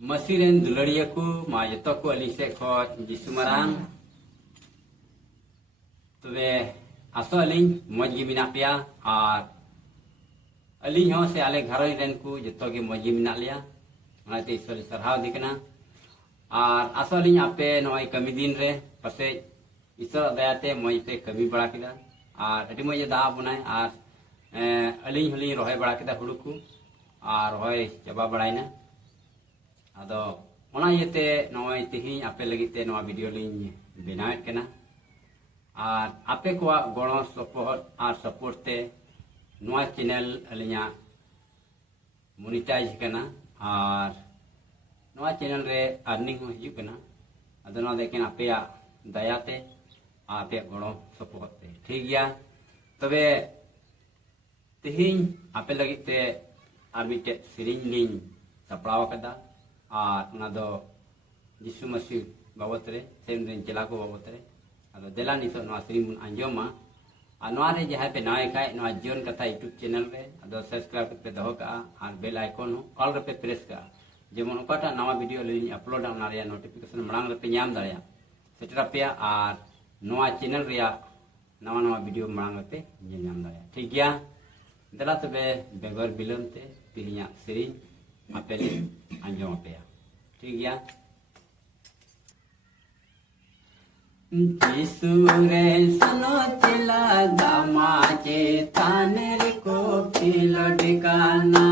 मसीरेन दुलड़िया को मा जतो को अली से खो जिसु मरांग तबे आसो अली मौज गे मिना पेया और अली हो से आले घर रेन को जतो गे मौज गे मिना लिया ओनाते ईश्वर सरहाव दिकना और आसो अली आपे नय कमी दिन रे पसे ईश्वर दयाते मौज पे कमी बड़ा किदा और अडी मौज दा बनाय और अली हली रोहे बड़ा किदा हुड़ू को और रोहे चबा बड़ाइना आदो ओना येते नय तिही आपे लगिते नवा वीडियो लिंग बनावेत कना और आपे को गणो सपोर्ट ते नवा चैनल अलिया मोनेटाइज कना और नवा चैनल रे अर्निंग हो हिजु कना आदो ना देखें आपे दयाते आपे गणो सपोर्ट ते ठीक गया तबे तिही आपे लगिते आर मिटे सिरिंज लिंग सपड़ाव कदा और जिसु मसीह बाबत रे सेम दिन चला को बाबत रे अदो देला निसो नवा श्रीमुन अंजोमा और नवा रे जहां पे नय खाय नवा जीवन कथा यूट्यूब चैनल रे अदो सब्सक्राइब पे दहो का और बेल आइकन हो ऑल रे पे प्रेस का जेमन ओकाटा नवा वीडियो ले अपलोड ना रे नोटिफिकेशन मांग रे पे नाम दाया सेटरा पे और नवा चैनल रे नवा नवा वीडियो मांग पे नाम दाया ठीक गया देला तबे बेगर बिलमते तिहिया श्री आपे अंजोम पे ठीक गया यीशु रे सुनो चला दामा के ताने को खिलो ठिकाना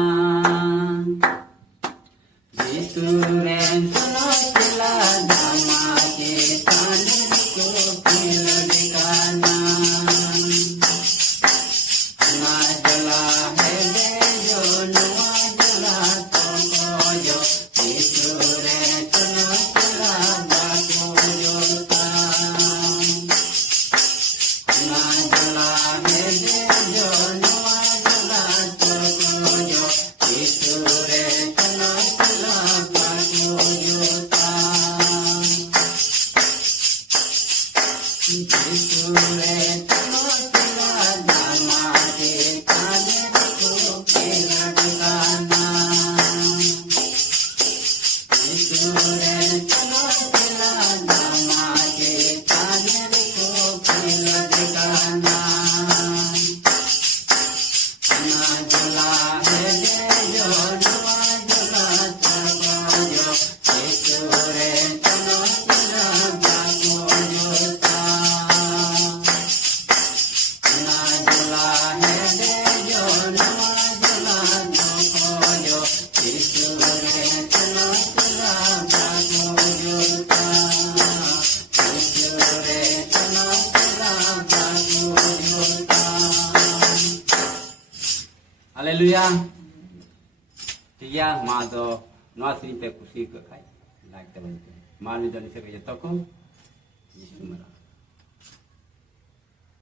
यीशु रे सुनो चला दामा के ताने को खिलो ठिकाना ना जला है दे जो नुआ जला तो को जो यीशु रे सुनो चला बाको जो हालेलुया ठीक है मा दो नवा श्री पे खुशी को खाई लाइक ते मार में जन से जतो को यीशु मरा